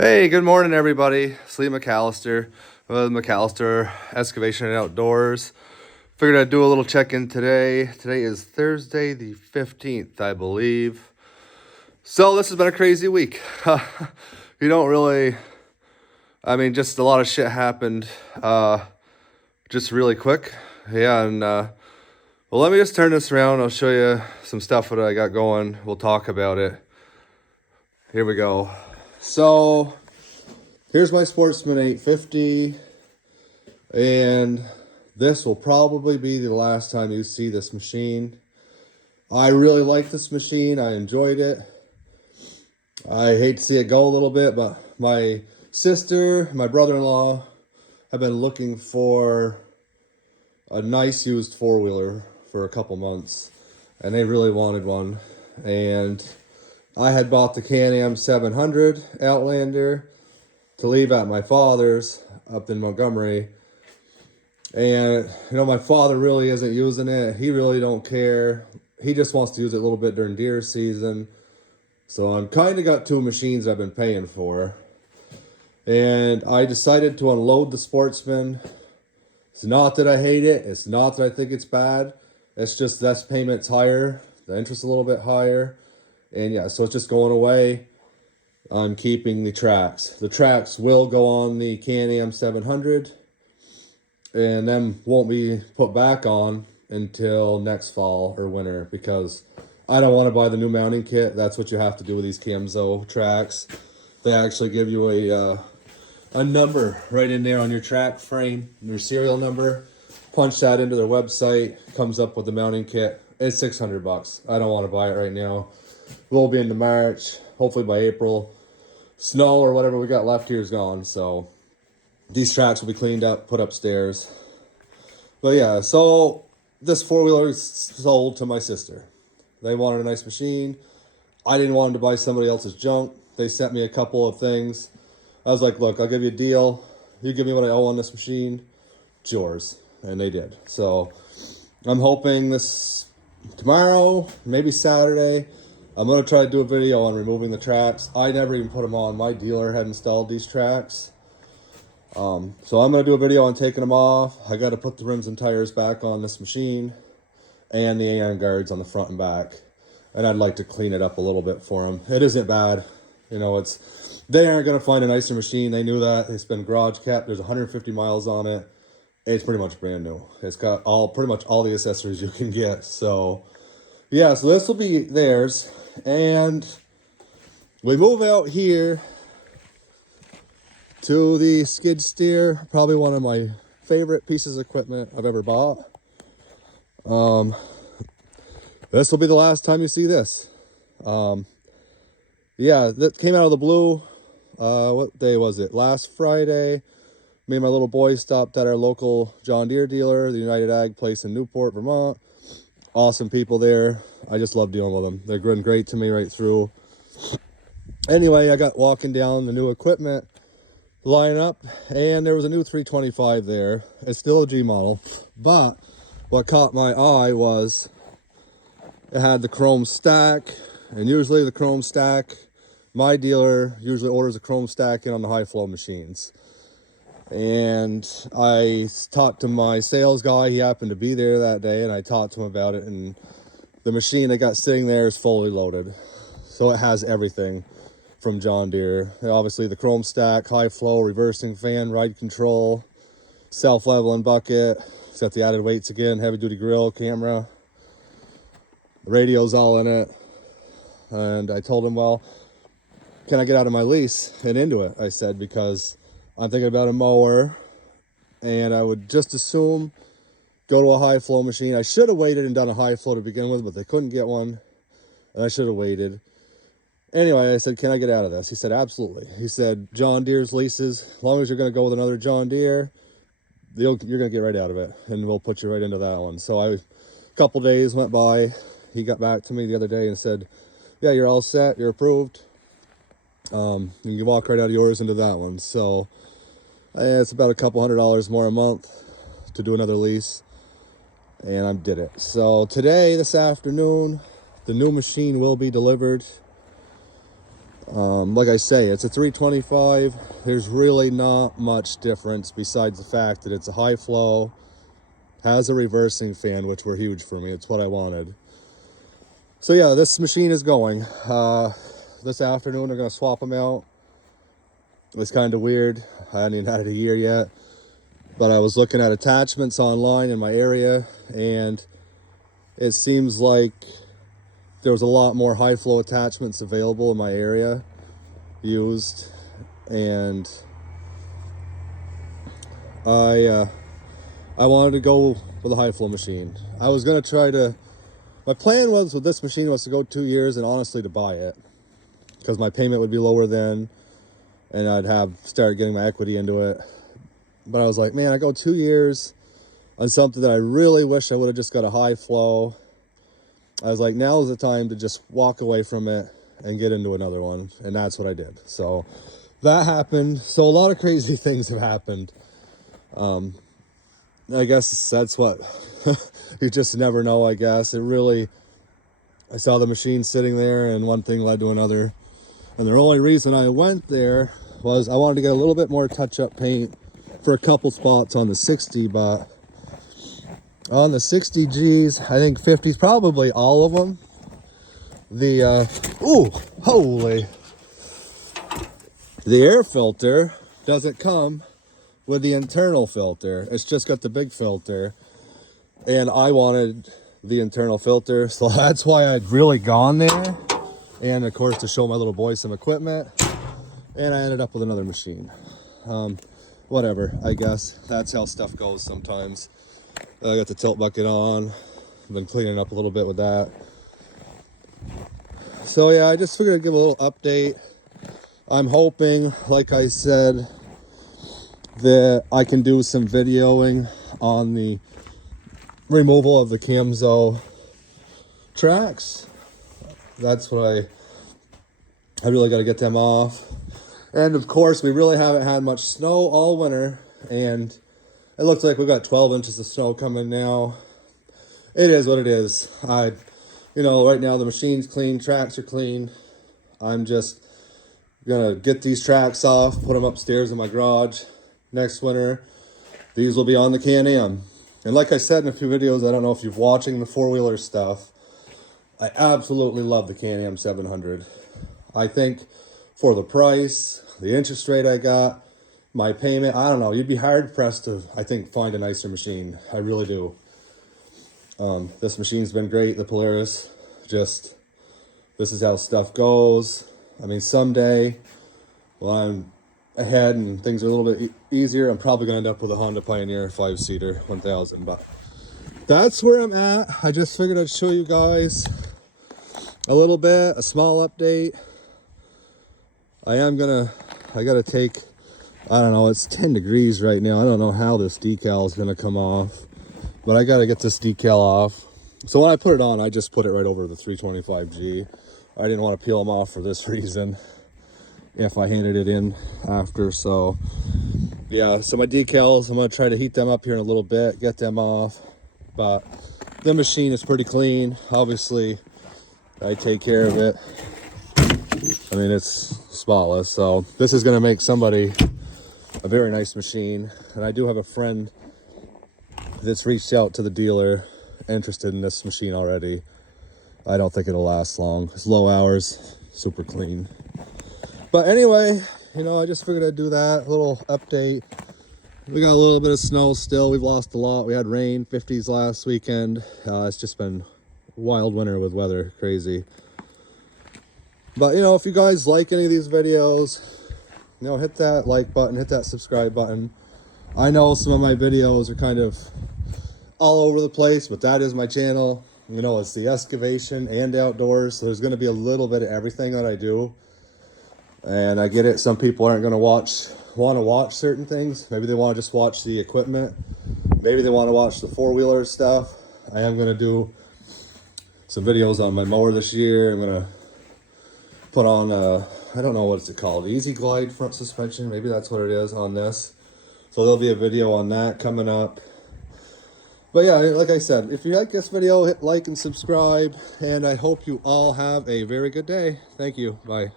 Hey, good morning, everybody. It's Lee McAllister with McAllister Excavation and Outdoors. Figured I'd do a little check-in today. Today is Thursday the 15th, I believe. So this has been a crazy week. You don't really, just a lot of shit happened just really quick. Yeah, and well, let me just turn this around. I'll show you some stuff that I got going. We'll talk about it. Here we go. So here's my Sportsman 850, and this will probably be the last time you see this machine. I really like this machine. I enjoyed it. I hate to see it go a little bit, but my sister, my brother-in-law have been looking for a nice used four-wheeler for a couple months, and they really wanted one. And I had bought the Can-Am 700 Outlander to leave at my father's up in Montgomery. And, my father really isn't using it. He really don't care. He just wants to use it a little bit during deer season. So I'm kind of got two machines I've been paying for. And I decided to unload the Sportsman. It's not that I hate it. It's not that I think it's bad. It's just that payment's higher. The interest a little bit higher. And yeah, so it's just going away. I'm keeping the tracks. The tracks will go on the Can-Am 700 and then won't be put back on until next fall or winter, because I don't want to buy the new mounting kit. That's what you have to do with these Camzo tracks. They actually give you a number right in there on your track frame, your serial number. Punch that into their website, comes up with the mounting kit. It's $600. I don't want to buy it right now. We'll be into March, hopefully by April. Snow or whatever we got left here is gone, so these tracks will be cleaned up, put upstairs. But yeah, so this four-wheeler is sold to my sister. They wanted a nice machine. I didn't want them to buy somebody else's junk. They sent me a couple of things. I was like, look, I'll give you a deal. You give me what I owe on this machine, it's yours. And they did. So I'm hoping this tomorrow, maybe Saturday, I'm going to try to do a video on removing the tracks. I never even put them on. My dealer had installed these tracks. So I'm going to do a video on taking them off. I got to put the rims and tires back on this machine and the iron guards on the front and back. And I'd like to clean it up a little bit for them. It isn't bad. They aren't going to find a nicer machine. They knew that. It's been garage kept. There's 150 miles on it. It's pretty much brand new. It's got pretty much all the accessories you can get. So yeah, so this will be theirs. And we move out here to the skid steer, probably one of my favorite pieces of equipment I've ever bought. This will be the last time you see this. Yeah, that came out of the blue. What day was it? Last Friday. Me and my little boy stopped at our local John Deere dealer, the United Ag place in Newport, Vermont. Awesome people there. I just love dealing with them. They're been great to me right through. Anyway, I got walking down the new equipment lineup, and there was a new 325 there. It's still a G model, but what caught my eye was it had the chrome stack, and usually the chrome stack, my dealer usually orders a chrome stack in on the high flow machines. And I talked to my sales guy. He happened to be there that day, and I talked to him about it. And the machine I got sitting there is fully loaded. So it has everything from John Deere. Obviously the chrome stack, high flow, reversing fan, ride control, self-leveling bucket. It's got the added weights again, heavy duty grill, camera. The radio's all in it. And I told him, well, can I get out of my lease and into it? I said, because I'm thinking about a mower, and I would just assume go to a high flow machine. I should have waited and done a high flow to begin with, but they couldn't get one, and I should have waited. Anyway, I said, can I get out of this? He said, absolutely. He said, John Deere's leases, as long as you're going to go with another John Deere, you're going to get right out of it, and we'll put you right into that one. So a couple days went by. He got back to me the other day and said, yeah, you're all set. You're approved. You can walk right out of yours into that one. So it's about a couple $100 more a month to do another lease, and I did it. So today, this afternoon, the new machine will be delivered. Like I say, it's a 325. There's really not much difference besides the fact that it's a high flow, has a reversing fan, which were huge for me. It's what I wanted. So yeah, this machine is going. This afternoon, they're going to swap them out. It's kind of weird. I haven't even had it a year yet. But I was looking at attachments online in my area, and it seems like there was a lot more high flow attachments available in my area used, and I wanted to go with a high flow machine. I was going to try to, my plan was with this machine was to go 2 years and honestly to buy it, because my payment would be lower then and I'd start getting my equity into it. But I was like, man, I go 2 years on something that I really wish I would have just got a high flow. I was like, now is the time to just walk away from it and get into another one. And that's what I did. So that happened. So a lot of crazy things have happened. I guess that's what you just never know, I guess. I saw the machine sitting there and one thing led to another. And the only reason I went there was I wanted to get a little bit more touch-up paint for a couple spots on the 60, but on the 60Gs, I think 50s, probably all of them. The air filter doesn't come with the internal filter. It's just got the big filter, and I wanted the internal filter, so that's why I'd really gone there. And of course, to show my little boy some equipment, and I ended up with another machine. Whatever, I guess that's how stuff goes sometimes. I got the tilt bucket on. I've been cleaning up a little bit with that. So yeah, I just figured I'd give a little update. I'm hoping, like I said, that I can do some videoing on the removal of the Camzo tracks. That's what I really got to get them off. And of course, we really haven't had much snow all winter, and it looks like we've got 12 inches of snow coming now. It is what it is. Right now the machine's clean, tracks are clean. I'm just gonna get these tracks off, put them upstairs in my garage. Next winter, these will be on the Can-Am. And like I said in a few videos, I don't know if you're watching the four-wheeler stuff, I absolutely love the Can-Am 700. I think for the price, the interest rate I got, my payment, I don't know, you'd be hard pressed to, I think, find a nicer machine. I really do. This machine's been great, the Polaris. Just, this is how stuff goes. I mean, someday, when I'm ahead and things are a little bit easier, I'm probably gonna end up with a Honda Pioneer 5-seater 1000, but that's where I'm at. I just figured I'd show you guys a little bit, a small update. I gotta take, I don't know, it's 10 degrees right now. I don't know how this decal is gonna come off, but I gotta get this decal off. So when I put it on, I just put it right over the 325G. I didn't want to peel them off for this reason if I handed it in after. So yeah, so my decals, I'm gonna try to heat them up here in a little bit, get them off. But the machine is pretty clean. Obviously, I take care of it. I mean, it's spotless. So this is gonna make somebody a very nice machine. And I do have a friend that's reached out to the dealer interested in this machine already. I don't think it'll last long. It's low hours, super clean. But anyway, I just figured I'd do that, a little update. We got a little bit of snow still. We've lost a lot. We had rain, 50s last weekend. It's just been wild winter with weather, crazy. But if you guys like any of these videos, hit that like button, hit that subscribe button. I know some of my videos are kind of all over the place, but that is my channel. It's the excavation and outdoors, so there's going to be a little bit of everything that I do. And I get it, some people aren't going to want to watch certain things. Maybe they want to just watch the equipment. Maybe they want to watch the four-wheeler stuff. I am going to do some videos on my mower this year. I'm going to put on, I don't know what's it called, Easy Glide front suspension. Maybe that's what it is on this. So there'll be a video on that coming up. But yeah, like I said, if you like this video, hit like and subscribe. And I hope you all have a very good day. Thank you. Bye.